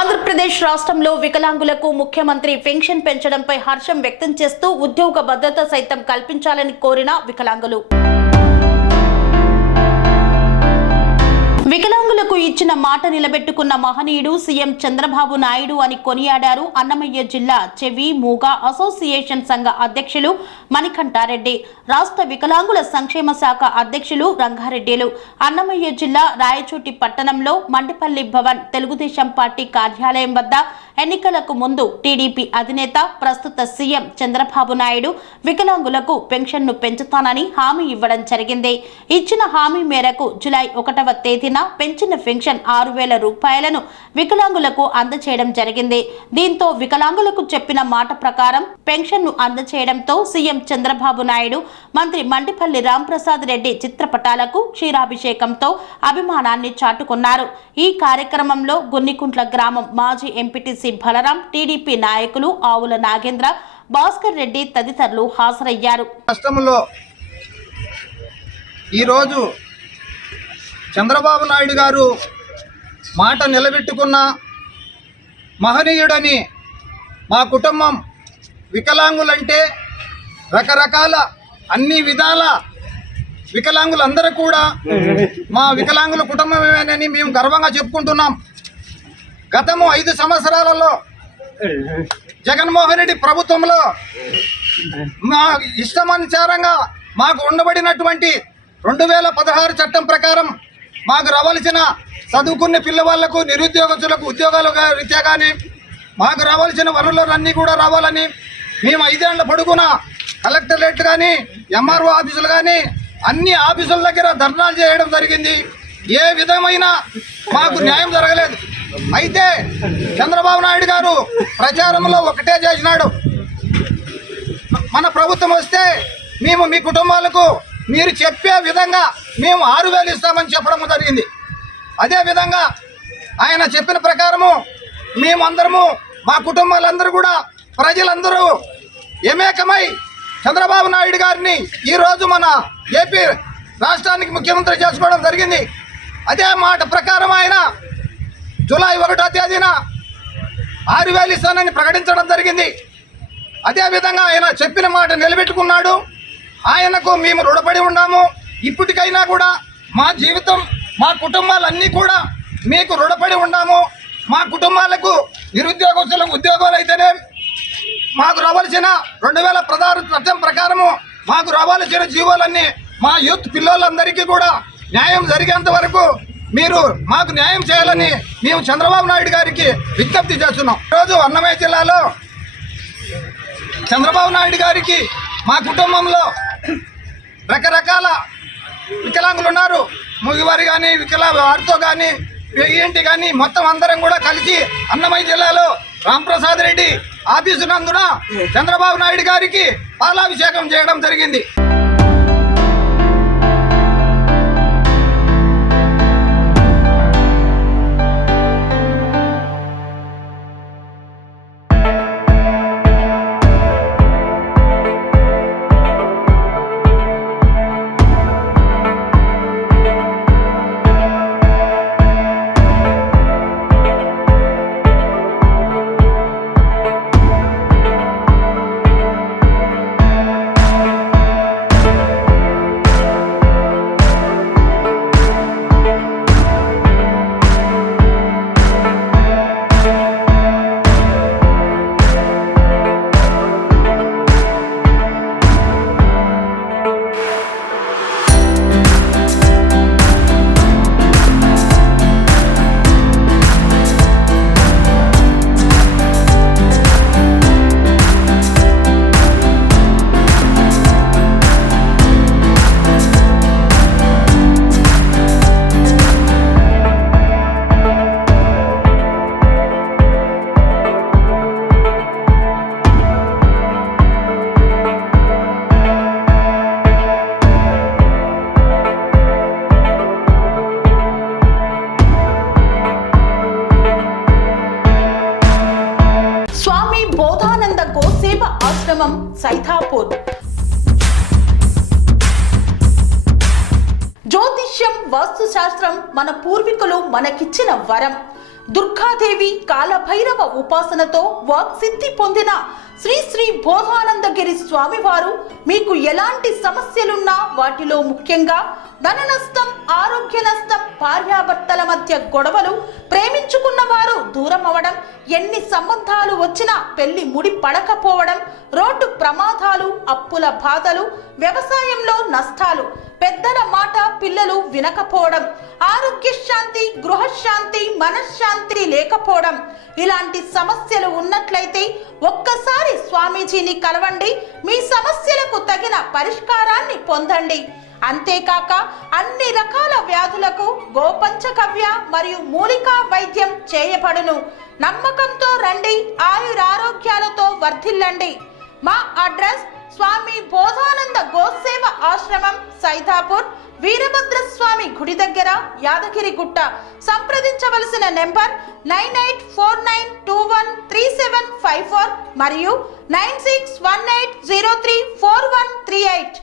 ఆంధ్రప్రదేశ్ రాష్ట్రంలో వికలాంగులకు ముఖ్యమంత్రి పెన్షన్ పెంచడంపై హర్షం వ్యక్తం చేస్తూ ఉద్యోగ భద్రత సైతం కల్పించాలని కోరిన వికలాంగులు వికలాంగులకు ఇచ్చిన మాట నిలబెట్టుకున్న మహనీయుడు సీఎం చంద్రబాబు నాయుడు అని కొనియాడారు అన్నమయ్య జిల్లా చెవి మూగ అసోసియేషన్ సంఘ అధ్యక్షులు మణికంఠారెడ్డి, రాష్ట్ర వికలాంగుల సంక్షేమ శాఖ అధ్యక్షులు రంగారెడ్డిలు. అన్నమయ్య జిల్లా రాయచోటి పట్టణంలో మండిపల్లి భవన్ తెలుగుదేశం పార్టీ కార్యాలయం వద్ద ఎన్నికలకు ముందు టీడీపీ అధినేత ప్రస్తుత సీఎం చంద్రబాబు నాయుడు వికలాంగులకు పెన్షన్ను పెంచుతానని హామీ ఇవ్వడం జరిగింది. ఇచ్చిన హామీ మేరకు జూలై 1వ తేదీన పెంచిన పెన్షన్ 6,000 రూపాయలను వికలాంగులకు అందజేయడం జరిగింది. దీంతో వికలాంగులకు చెప్పిన మాట ప్రకారం పెన్షన్ను అందజేయడంతో సీఎం చంద్రబాబు నాయుడు మంత్రి మండిపల్లి రాంప్రసాద్ రెడ్డి చిత్రపటాలకు క్షీరాభిషేకంతో అభిమానాన్ని చాటుకున్నారు. ఈ కార్యక్రమంలో గున్నికుంట్ల గ్రామం మాజీ ఎంపీటీసీ బలరాం, టీడీపీ నాయకులు ఆవుల నాగేంద్ర, భాస్కర్ రెడ్డి తదితరులు హాజరయ్యారు. ఈరోజు చంద్రబాబు నాయుడు గారు మాట నిలబెట్టుకున్న మహనీయుడని మా కుటుంబం వికలాంగులంటే రకరకాల అన్ని విధాల వికలాంగులందరూ కూడా మా వికలాంగుల కుటుంబమేనని మేము గర్వంగా చెప్పుకుంటున్నాం. గతము 5 సంవత్సరాలలో జగన్మోహన్ రెడ్డి ప్రభుత్వంలో మా ఇష్టమనుసారంగా మాకు ఉండబడినటువంటి 2016 చట్టం ప్రకారం మాకు రావాల్సిన చదువుకున్న పిల్లవాళ్లకు నిరుద్యోగస్తులకు ఉద్యోగాల రీత్యా కానీ మాకు రావాల్సిన వనరులన్నీ కూడా రావాలని మేము 5 ఏళ్ల పొడుగున కలెక్టరేట్ కానీ ఎంఆర్ఓ ఆఫీసులు కానీ అన్ని ఆఫీసుల దగ్గర ధర్నాలు చేయడం జరిగింది. ఏ విధమైన మాకు న్యాయం జరగలేదు. అయితే చంద్రబాబు నాయుడు గారు ప్రచారంలో ఒకటే చేసినాడు, మన ప్రభుత్వం వస్తే మేము మీ కుటుంబాలకు మీరు చెప్పే విధంగా మేము 6,000 ఇస్తామని చెప్పడం జరిగింది. అదేవిధంగా ఆయన చెప్పిన ప్రకారము మేమందరము మా కుటుంబాలందరూ కూడా ప్రజలందరూ ఏమేకమై చంద్రబాబు నాయుడు గారిని ఈరోజు మన ఏపీ రాష్ట్రానికి ముఖ్యమంత్రి చేసుకోవడం జరిగింది. అదే మాట ప్రకారం ఆయన జూలై 1వ తేదీన 6,000 ఇస్తానని ప్రకటించడం జరిగింది. అదేవిధంగా ఆయన చెప్పిన మాట నిలబెట్టుకున్నాడు. ఆయనకు మేము రుణపడి ఉన్నాము. ఇప్పటికైనా కూడా మా జీవితం మా కుటుంబాలన్నీ కూడా మీకు రుణపడి ఉన్నాము. మా కుటుంబాలకు నిరుద్యోగస్తులకు ఉద్యోగాలు అయితేనే మాకు రావాల్సిన 2016 చట్టం ప్రకారము మాకు రావాల్సిన జీవోలన్నీ మా యూత్ పిల్లలందరికీ కూడా న్యాయం జరిగేంత వరకు మీరు మాకు న్యాయం చేయాలని మేము చంద్రబాబు నాయుడు గారికి విజ్ఞప్తి చేస్తున్నాం. ఈరోజు అన్నమయ్య జిల్లాలో చంద్రబాబు నాయుడు గారికి మా కుటుంబంలో రకరకాల వికలాంగులు ఉన్నారు. ముగివారి కానీ వారితో కానీ ఏంటి కానీ మొత్తం అందరం కూడా కలిసి అన్నమయ్య జిల్లాలో రాంప్రసాద్ రెడ్డి ఆఫీసు నందున చంద్రబాబు నాయుడు గారికి పాలాభిషేకం చేయడం జరిగింది. ఆశ్రమం సైథాపూర్. జ్యోతిష్యం, వాస్తుశాస్త్రం మన పూర్వీకులు మనకిచ్చిన వరం. దుర్గాదేవి కాలభైరవ ఉపాసనతో వాక్సిద్ధి పొందిన శ్రీ శ్రీ బోధానందగిరి స్వామివారు మీకు ఎలాంటి సమస్యలున్నా వాటిలో ముఖ్యంగా ధన నష్టం, ఆరోగ్య నష్టం, భార్యాభర్తల మధ్య గొడవలు, ప్రేమించుకున్న వారు దూరం అవడం, ఎన్ని సంబంధాలు వచ్చినా పెళ్లి ముడి పడకపోవడం, రోడ్డు ప్రమాదాలు, అప్పుల బాధలు, వ్యవసాయంలో నష్టాలు, పెద్దల మాట పిల్లలు వినకపోవడం, ఆరోగ్య శాంతి, గృహశాంతి, మనశ్శాంతి లేకపోవడం, ఇలాంటి సమస్యలు ఉన్నట్లయితే ఒక్కసారి స్వామీజీని కలవండి. మీ సమస్యలకు తగిన పరిష్కారాన్ని పొందండి. అంతేకాక అన్ని రకాల వ్యాధులకు గోపంచకవ్య మరియు మూలికా వైద్యం చేయబడును. నమ్మకంతో రండి, ఆయురారోగ్యాలతో వర్ధిల్లండి. మా అడ్రస్ స్వామి బోధానంద గోసేవ ఆశ్రమం, సైదాపూర్, వీరభద్రస్వామి గుడి దగ్గర, యాదగిరిగుట్ట. సంప్రదించవలసిన నెంబర్ 9849213754 మరియు 9618034138.